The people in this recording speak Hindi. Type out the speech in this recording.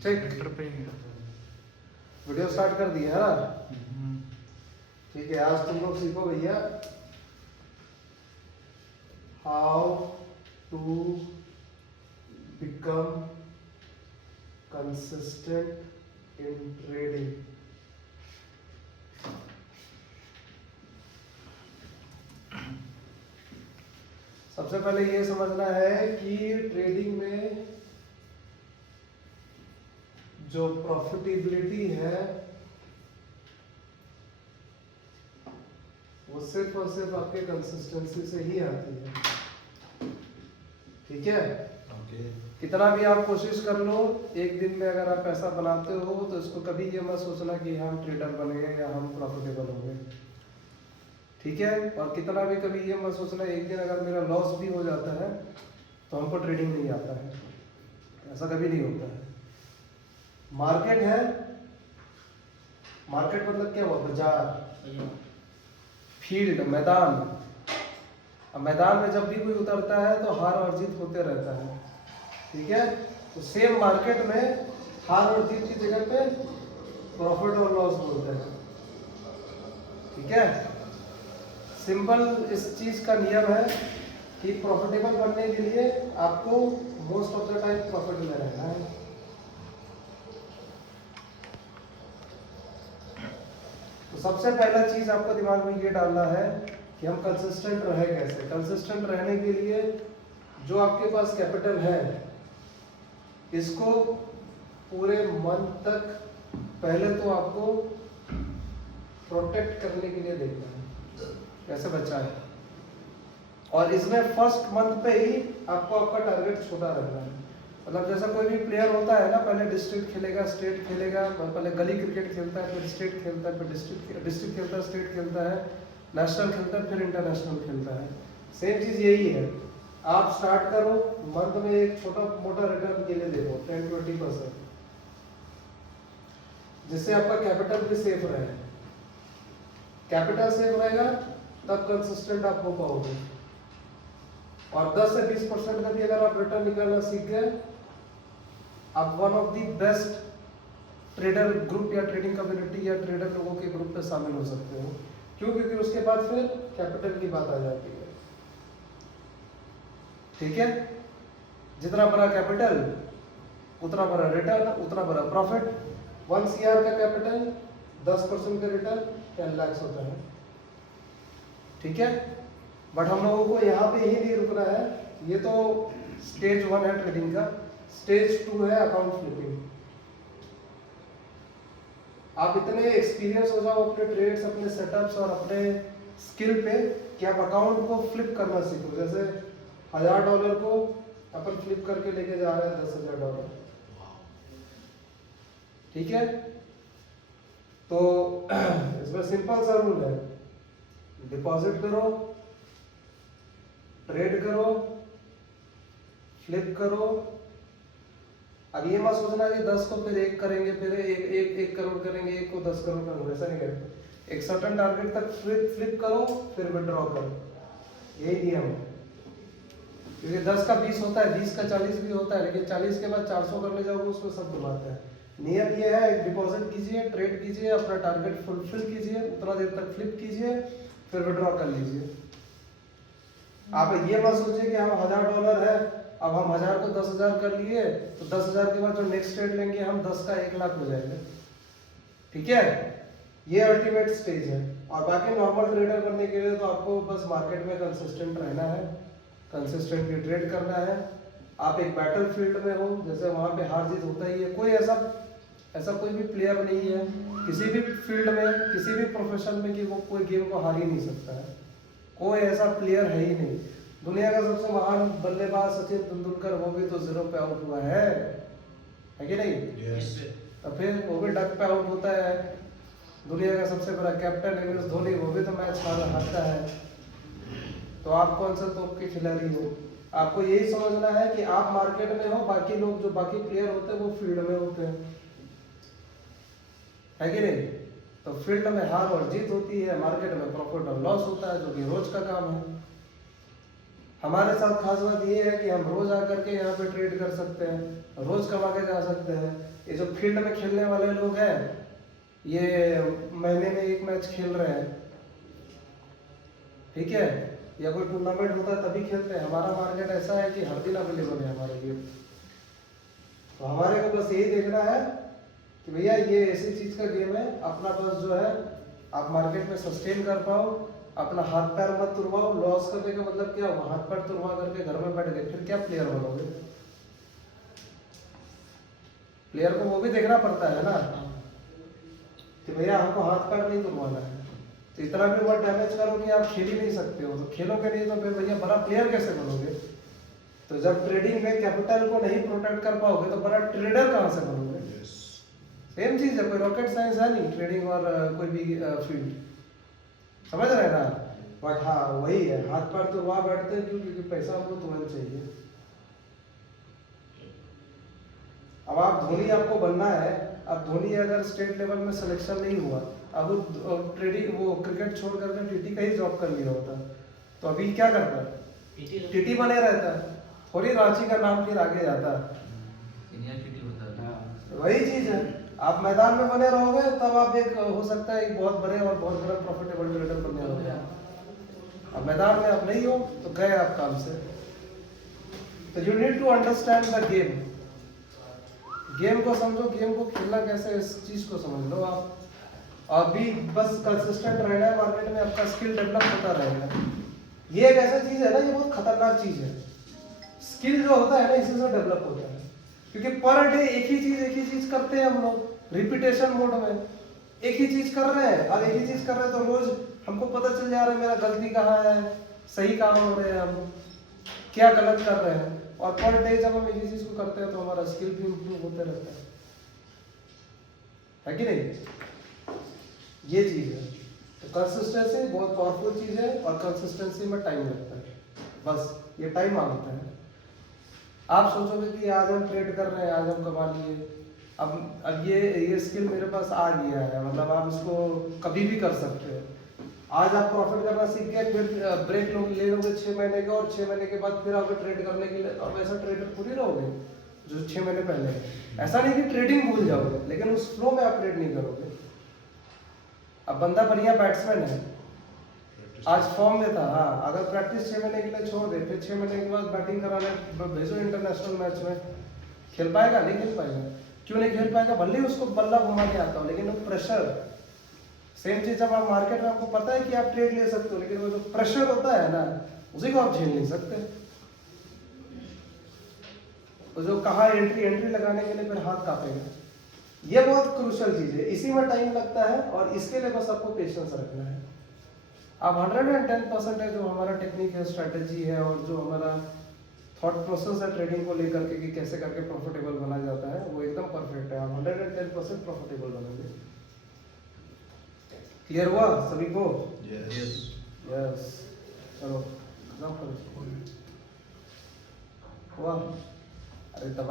ठीक, वीडियो स्टार्ट कर दिया है ना। ठीक है, आज तुम लोग सीखो भैया how to become consistent in trading. सबसे पहले ये समझना है कि ट्रेडिंग में जो प्रॉफिटेबिलिटी है वो सिर्फ और सिर्फ आपके कंसिस्टेंसी से ही आती है। ठीक है, कितना भी आप कोशिश कर लो, एक दिन में अगर आप पैसा बनाते हो तो इसको कभी ये मत सोचना कि हम ट्रेडर बन गए या हम प्रॉफिटेबल हो गए। ठीक है, और कितना भी कभी ये मत सोचना एक दिन अगर मेरा लॉस भी हो जाता है तो हमको ट्रेडिंग नहीं आता है, ऐसा कभी नहीं होता है। मार्केट है, मार्केट मतलब क्या हुआ, बाजार, फील्ड, मैदान। अब मैदान में जब भी कोई उतरता है तो हार और जीत होते रहता है। ठीक है, तो सेम मार्केट में हार और जीत की जगह पे प्रॉफिट और लॉस बोलते हैं। ठीक है, सिंपल इस चीज का नियम है कि प्रॉफिटेबल बनने के लिए आपको most of the time profit में रहना है। तो सबसे पहला चीज आपको दिमाग में ये डालना है कि हम कंसिस्टेंट रहे कैसे। कंसिस्टेंट रहने के लिए जो आपके पास कैपिटल है इसको पूरे मंथ तक पहले तो आपको प्रोटेक्ट करने के लिए देखना है, कैसे बचाएं। और इसमें फर्स्ट मंथ पे ही आपको आपका टारगेट छोटा रखना है। मतलब जैसा कोई भी प्लेयर होता है ना, पहले डिस्ट्रिक्ट खेलेगा, स्टेट खेलेगा, पहले गली क्रिकेट खेलता है, फिर स्टेट खेलता है, फिर डिस्ट्रिक्ट खेलता है, स्टेट खेलता है, नेशनल खेलता है, फिर इंटरनेशनल खेलता है। सेम चीज यही है, आप स्टार्ट करो मंथ में एक छोटा मोटा रिटर्न के लिए देखो 10-20%, जिससे आपका कैपिटल भी सेफ रहे। कैपिटल सेफ रहेगा तब कंसिस्टेंट आप हो पाओगे। और 10 से 20% का भी अगर आप रिटर्न निकालना सीख गए, आप one of the best trader group या ट्रेडिंग कम्युनिटी या ट्रेडर लोगों के ग्रुप में शामिल हो सकते हो। क्यों? क्योंकि उसके बाद फिर कैपिटल की बात आ जाती है। ठीक है, जितना बड़ा कैपिटल उतना बड़ा रिटर्न, उतना बड़ा प्रॉफिट। 1 CR का कैपिटल 10% का रिटर्न 10 लाख होता है। ठीक है, बट हम लोगों को यहाँ पे ही नहीं रुकना है। ये तो स्टेज 1 है ट्रेडिंग का। स्टेज 2 है अकाउंट फ्लिपिंग। आप इतने एक्सपीरियंस हो जाओ अपने ट्रेड्स, अपने सेटअप्स और अपने स्किल पे कि आप अकाउंट को फ्लिप करना सीखो। जैसे $1000 को अपन फ्लिप करके लेके जा रहे हैं $10,000। ठीक है, तो इसमें सिंपल सा रूल है, डिपॉजिट करो, ट्रेड करो, फ्लिप करो। अब ये मत सोचना कि 10 को फिर 1 करेंगे, फिर 1 करोड़ करेंगे, 1 को 10 करोड़ करेंगे, ऐसा नहीं करेंगे। एक सर्टेन टारगेट तक फ्लिप करो, फिर विड्रॉ करो, यही नियम है। क्योंकि 10 का 20 होता है, 20 का 40 भी होता है, लेकिन 40 के बाद 400 करने जाओगे उसमें सब डुबाता है। नियम ये है, डिपॉजिट कीजिए, ट्रेड कीजिए, अपना टारगेट फुलफिल कीजिए, उतना देर तक फ्लिप कीजिए, फिर विड्रॉ कर लीजिए। आप ये मत सोचिए कि हम $1000 है, अब हम 1000 को 10,000 कर लिए तो 10,000 के बाद जो नेक्स्ट ट्रेड लेंगे हम 10 का 1 लाख हो जाएगा। ठीक है, ये अल्टीमेट स्टेज है। और बाकी नॉर्मल ट्रेडर बनने के लिए तो आपको बस मार्केट में कंसिस्टेंट रहना है, कंसिस्टेंटली ट्रेड करना है। आप एक बैटल फील्ड में हो, जैसे वहाँ पे हार जीत होता ही है। कोई ऐसा कोई भी प्लेयर नहीं है किसी भी फील्ड में, किसी भी प्रोफेशन में कि वो कोई गेम को हार ही नहीं सकता है। कोई ऐसा प्लेयर है ही नहीं। दुनिया का सबसे महान बल्लेबाज सचिन तेंदुलकर, वो भी तो 0 पे आउट हुआ है कि नहीं? yes. तो फिर वो भी डक पे आउट होता है। दुनिया का सबसे बड़ा कैप्टन MS धोनी, वो भी तो मैच हारता है। तो आप कौन सा तोप के खिलाड़ी हो? आपको यही समझना है कि आप मार्केट में हो, बाकी लोग जो बाकी प्लेयर होते हैं वो फील्ड में होते हैं, है कि नहीं? तो फील्ड में हार और जीत होती है, मार्केट में प्रॉफिट और लॉस होता है, जो कि रोज का काम है। हमारे साथ खास बात ये है कि हम रोज आकर के यहाँ पे ट्रेड कर सकते हैं, रोज कमा के जा सकते हैं। ये जो फील्ड में खेलने वाले लोग हैं, ये महीने में एक मैच खेल रहे हैं, ठीक है, या कोई टूर्नामेंट होता है तभी खेलते हैं। हमारा मार्केट ऐसा है कि हर दिन अवेलेबल है हमारे लिए। तो हमारे को बस यही देखना है कि भैया ये ऐसी चीज का गेम है, अपना बस जो है आप मार्केट में सस्टेन कर पाओ, अपना हाथ पैर मत तुड़वाओ। लॉस करने का मतलब क्या हुआ? हाथ पैर तुड़वा करके घर में बैठ गए, फिर क्या प्लेयर बनोगे? प्लेयर को वो भी देखना पड़ता है ना कि भैया हमको हाथ पैर नहीं तुड़वाना है। तो इतना भी ओवर डैमेज करो कि आप खेल ही नहीं सकते हो, तो खेलोगे नहीं तो फिर भैया बड़ा प्लेयर कैसे बनोगे? तो जब ट्रेडिंग में कैपिटल को नहीं प्रोटेक्ट कर पाओगे तो बड़ा ट्रेडर कहाँ से बनोगे? सेम चीज है, कोई रॉकेट साइंस है नहीं ट्रेडिंग और कोई भी फील्ड, समझ रहे हैं ना? बट हाँ वही है, हाथ पैर तो वहां बैठते हैं क्यों? क्योंकि पैसा हमको तुरंत चाहिए। अब आप धोनी आपको बनना है, अब धोनी अगर स्टेट लेवल में सिलेक्शन नहीं हुआ, अब वो ट्रेडिंग वो क्रिकेट छोड़ करके टीटी का ही जॉब कर लिया होता, तो अभी क्या करता है? टीटी बने रहता है, थोड़ी रांची का नाम फिर आगे जाता है। वही चीज है, आप मैदान में बने रहोगे तब आप एक हो सकता है एक बहुत बड़े और बहुत बड़ा प्रॉफिटेबल ट्रेडर बनने वाले। अब मैदान में आप नहीं हो तो गए आप काम से। तो you need to understand the game, game को समझो, गेम को खेलना कैसे इस चीज को समझ लो आप। अभी बस कंसिस्टेंट रहना है मार्केट में, आपका स्किल डेवलप होता रहेगा। ये एक ऐसा चीज है ना, ये बहुत खतरनाक चीज है। स्किल जो होता है ना इसी से डेवलप होता है, क्योंकि पर डे एक ही चीज करते हैं हम लोग, रिपीटेशन मोड में एक ही चीज कर रहे हैं। और एक ही चीज कर रहे हैं तो रोज हमको पता चल जा रहा है मेरा गलती कहाँ है, सही काम हो रहे हैं, हम क्या गलत कर रहे हैं। और पर डे जब हम एक ही चीज को करते हैं तो हमारा स्किल भी इम्प्रूव होते रहता है कि नहीं? ये चीज है। तो कंसिस्टेंसी बहुत पावरफुल चीज है, और कंसिस्टेंसी में टाइम लगता है, बस ये टाइम मांगता है। आप सोचोगे कि आज हम ट्रेड कर रहे हैं, आज हम कमा लिए, अब ये स्किल मेरे पास आ गया है, मतलब आप इसको कभी भी कर सकते हैं। आज आप प्रॉफिट करना सीख गए, फिर ब्रेक ले लोगे 6 महीने का, और 6 महीने के बाद फिर आओगे ट्रेड करने के लिए। अब ऐसा ट्रेडर पूरी रहोगे जो 6 महीने पहले। ऐसा नहीं कि ट्रेडिंग भूल जाओगे, लेकिन उस फ्लो में आप ट्रेड नहीं करोगे। अब बंदा बढ़िया बैट्समैन है, आज फॉर्म में था, हाँ, अगर प्रैक्टिस 6 महीने के लिए छोड़ दे, फिर 6 महीने के बाद बैटिंग कराने भेजो इंटरनेशनल मैच में, खेल पाएगा? नहीं खेल पाएगा। क्यों नहीं खेल पाएगा? भले ही उसको बल्ला घुमा के आता हो, लेकिन वो प्रेशर, सेम चीज जब आप मार्केट में आपको पता है कि आप ट्रेड ले सकते हो, लेकिन वो जो प्रेशर होता है ना, उसी को आप झेल नहीं सकते। तो जो कहा एंट्री लगाने के लिए फिर हाथ कांपेगा। ये बहुत क्रूशियल चीज है, इसी में टाइम लगता है, और इसके लिए बस आपको पेशेंस रखना है। अब 110% है जो हमारा टेक्निक है, स्ट्रेटेजी है, और जो हमारा थॉट प्रोसेस है ट्रेडिंग को लेकर के कि कैसे करके प्रॉफिटेबल बना जाता है, वो एकदम परफेक्ट है। आप 110% प्रॉफिटेबल बनेंगे। क्लियर हुआ सभी को? यस। चलो हुआ? अरे दबा